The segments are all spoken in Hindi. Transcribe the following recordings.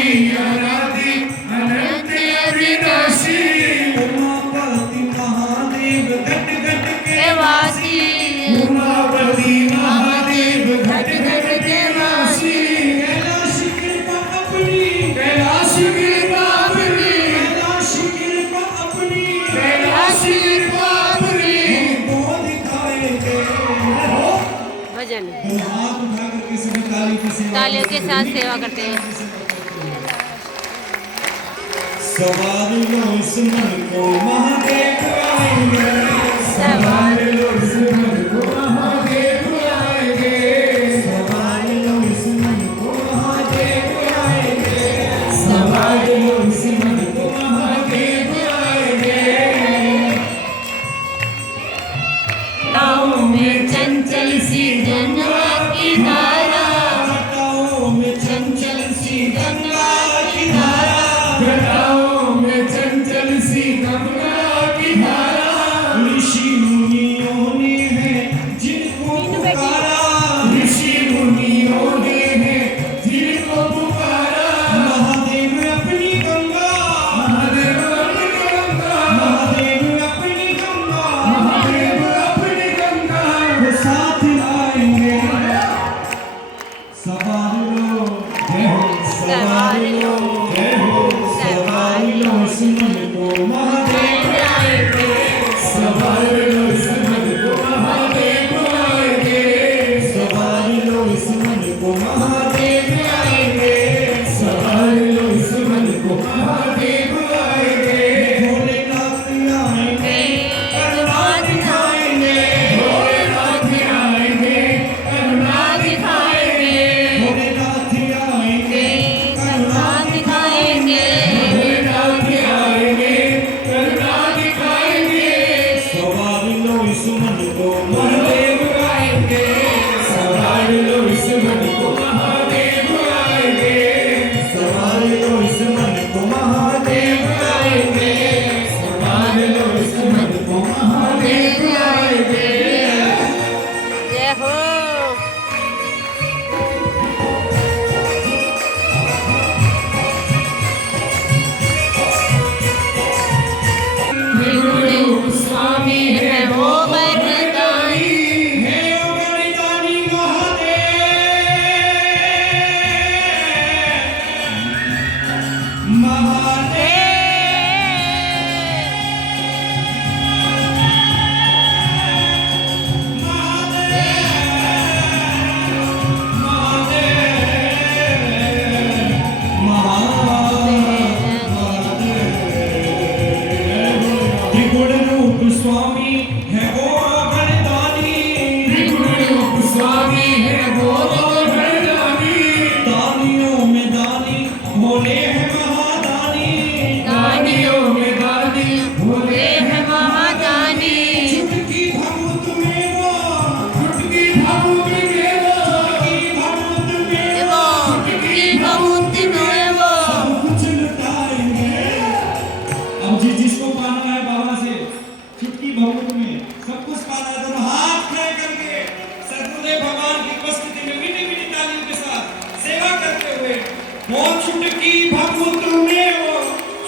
अनादि अनंत अविनाशी उमापति महादेव घट घट के वासी उमापति महादेव घट घट के वासी कैलाश कृपा अपनी कैलाश कृपा अपनी कैलाश कृपा अपनी कैलाश कृपा अपनी हमको दिखाएंगे भजन हाथ उठाकर किसी ने तालियों के साथ सेवा करते हैं। सवार लो इस मन को महादेव आएंगे सवार लो इस मन को महादेव आएंगे सवार लो इस मन को महादेव आएंगे सवार लो इस मन को महादेव आएंगे ताओ में चंचल सी गंगा की धारा घटाओं में चंचल सी गंगा की धारा घटाओं में चंचल सी गंगा की धारा ऋषि मुनियों ने है जिनको पुकारा ऋषि मुनियों ने है जिनको पुकारा महादेव अपनी गंगा महादेव अपनी गंगा महादेव अपनी गंगा महादेव अपनी गंगा वो साथ लाएंगे सवार लो जय हो सवार लो जय हो सवार लो इस मन को महादेव आएंगे सवार लो इस मन को महादेव आएंगे सवार लो इस मन को महादेव आएंगे सवार लो इस मन को महादेव आएंगे भोलेनाथ आएंगे करुणा दिखाएंगे भोलेनाथ आएंगे करुणा दिखाएंगे भोलेनाथ आएंगे करुणा दिखाएंगे भोलेनाथ आएंगे करुणा दिखाएंगे सवार लो इस मन को महादेव आएंगे सवार लो इस मन को महादेव आएंगे सवार लो इस मन को महादेव आएंगे सवार लो इस मन को महादेव आएंगे जय हो। गुरु स्वामी है वो वरदानी हे अगणितानी महादेव महादेव त्रिगुण रूप स्वामी है वो वरदानी त्रिगुण रूप स्वामी है वो वरदानी दानियों में दानी भोले है महादानी दानियों में दानी भोले है महादानी चुटकी भभूत में वो चुटकी भभूत में वो चुटकी भभूत में वो की बहुत में वो सब कुछ लुटाएंगे अब जिसको पाना है बाबा से चुटकी भभूत में सब कुछ पाना है दोनों हाथ खड़े करके सदगुरुदेव भगवान की उपस्थिति में मीठी मीठी तालियों के साथ सेवा करते हुए वो चुटकी भभूत में वो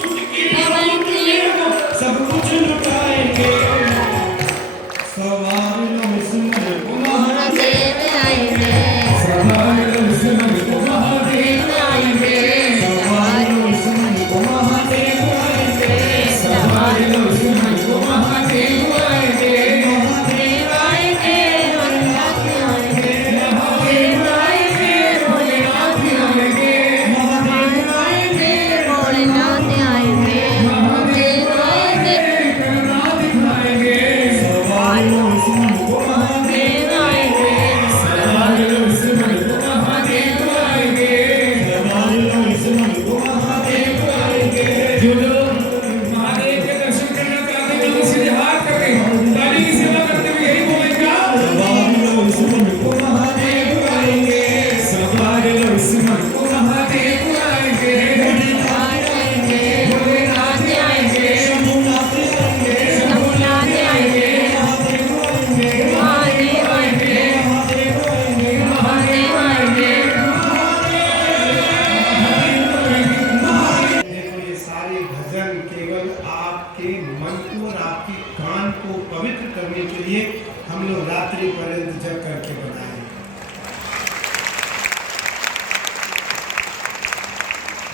चुटकी भभूत में वो सब कुछ लुटाएंगे सवार लो इस मन को महादेव आएंगे सवार लो इस मन को महादेव आएंगे सवार लो इस मन को महादेव आएंगे सवार लो इस मन को महादेव आएंगे महादेव आएंगे भोलेनाथ आएंगे महादेव आएंगे भोलेनाथ आएंगे महादेव आएंगे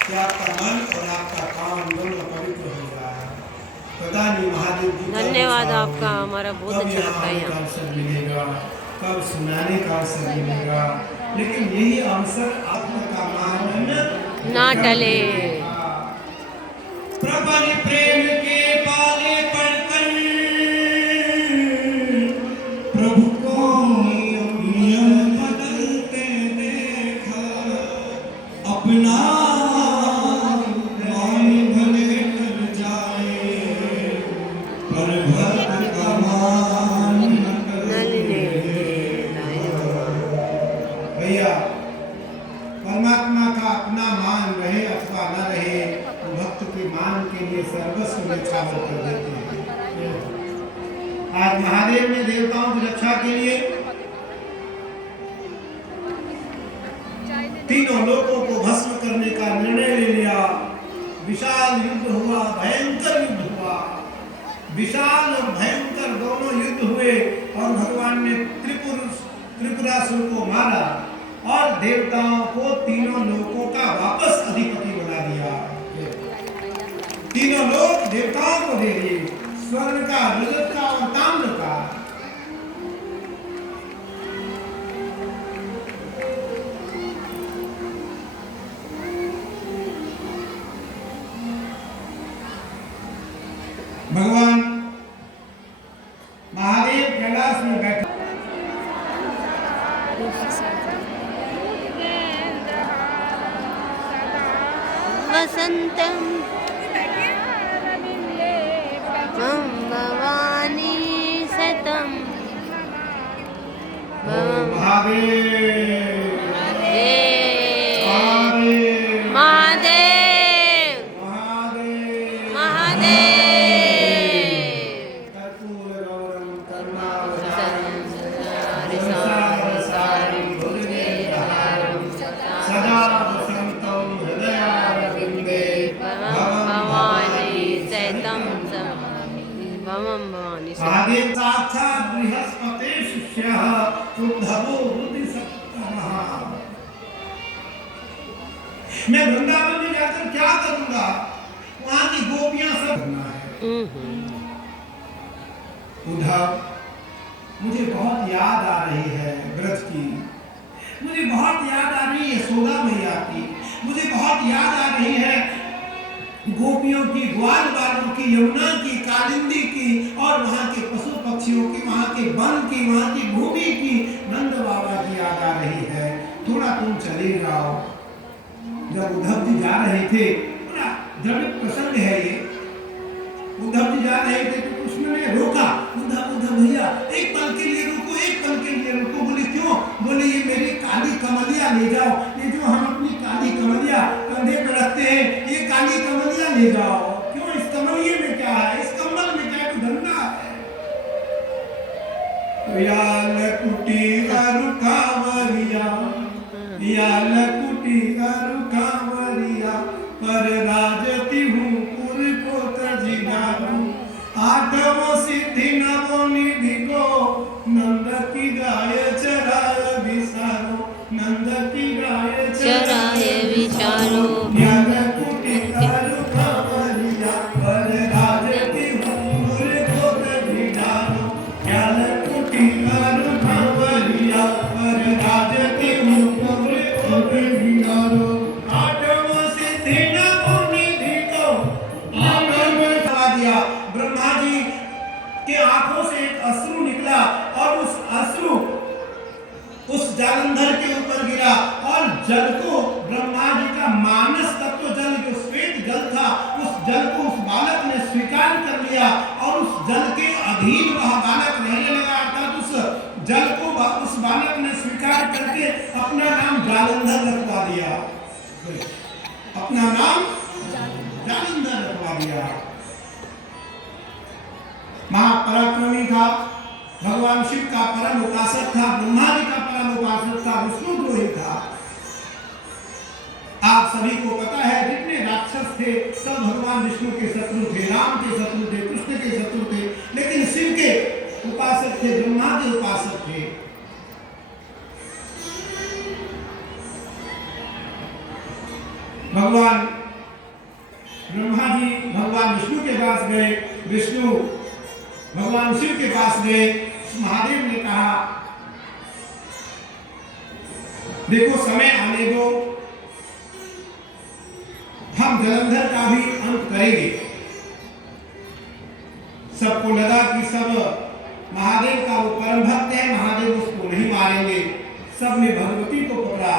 कि आपका मन और आपका काम दोनों पवित्र हो जाए। पता नहीं महादेव जी कब धन्यवाद इच्छा आपका, होगी, हमारा बहुत कब अच्छा यहाँ लगता है आने यहाँ। का अवसर मिलेगा, कब सुनाने का अवसर मिलेगा, लेकिन यही अवसर आपका का महानंद ना टले। प्रबल प्रेम के पाले पढ़कर प्रभु को नियम बदलते देखा, अपना मान भले कर जाए पर भक्त का मान न नलिनी। भैया परमात्मा का अपना मान रहे अथवा न रहे, भक्त के मान के लिए सर्वस्व न्यौछावर कर देते हैं। आज महादेव ने देवताओं की रक्षा के लिए तीनों लोकों को भस्म करने का निर्णय ले लिया। विशाल युद्ध हुआ, भयंकर युद्ध हुआ, विशाल और भयंकर दोनों युद्ध हुए और भगवान ने त्रिपुरासुर को मारा और देवताओं को तीनों लोकों का वापस अधिपति बना दिया। तीनों लोक देवताओं को दे दिए, स्वर्ण का, रजत का और ताम्र का। भगवान महादेव कैलाश में बैठे वसंतम मम भवानी सतम मम महादेव महादेव महादेव महादेव महादेव कर्पूर गौरम करुणावतारम संसारसारं भुजगेन्द्रहारं सदा वसन्तं हृदयारविन्दे भवानी सतम भवम भवानी महादेव साक्षात् बृहस्पति शिष्यः उद्धवो बुद्धिसत्तमः। मैं वृंदावन में जाकर क्या करूंगा? वहां की गोपियां सब करना है। उद्धव, मुझे बहुत याद आ रही है ब्रज की, मुझे बहुत याद आ रही है यशोदा मैया की, मुझे बहुत याद आ रही है गोपियों की, ग्वाल बालों की, यमुना की, कालिंदी की और वहाँ के पशु पक्षियों की, वहाँ के वन की, वहाँ की भूमि की, नंद बाबा की याद आ रही है। थोड़ा तुम चले जाओ। जब उद्धव जी जा रहे थे, बड़ा द्रविड़ प्रसंग है ये, उद्धव जी जा रहे थे तो कृष्ण ने रोका, उद्धव भैया एक पल के लिए रुको, एक पल के लिए रुको। बोले क्यों? बोले ये मेरी काली कमलिया ले जाओ, ये जो हम अपनी काली कमलिया कंधे पे रखते हैं, ये काली कमलिया ले जाओ। क्यों? इस कमलिये में क्या है, इस कंबल में क्या है? धंधा है। याल कुटी अरु कांवरिया, याल कुटी अरु कांवरिया, पर राजती हूँ पुर को तजिगारू, आठवों सिद्धि नवों निधि को, नंद की गाय चराय विसारो, नंद की गाय चराय विचारो। याल कुटी अरु कांवरिया, पर राजती हूँ पुर को तजिगारू, याल कुटी अरु कांवरिया, पर राजती हूँ पुर को तजिगारू, आठवों सिद्धि नवों निधि को, दिया। ब्रह्मा जी के आंखों से एक अश्रु निकला और उस अश्रु उस जालंधर के ऊपर गिरा और जल को, ब्रह्मा जी का मानस तत्व जल जो श्वेत जल था, उस जल को उस बालक ने स्वीकार कर लिया और उस जल के अधीन वह बालक रहने लगा। अर्थात उस जल को उस बालक ने स्वीकार करके अपना नाम जालंधर रखवा दिया, अपना नाम जालंधर रखवा दिया। महापराक्रमी था, भगवान शिव का परम उपासक था, ब्रह्मा जी का परम उपासक था, विष्णुद्रोही था। आप सभी को पता है जितने राक्षस थे सब भगवान विष्णु के शत्रु थे, राम के शत्रु थे, कृष्ण के शत्रु थे, लेकिन शिव के उपासक थे, ब्रह्मा के उपासक थे। भगवान ब्रह्मा जी भगवान विष्णु के पास गए, विष्णु भगवान शिव के पास गए। महादेव ने कहा देखो समय आने दो, हम जलंधर का भी अंत करेंगे। सबको लगा कि सब महादेव का वो परम भक्त है, महादेव उसको नहीं मारेंगे। सब ने भगवती को पकड़ा,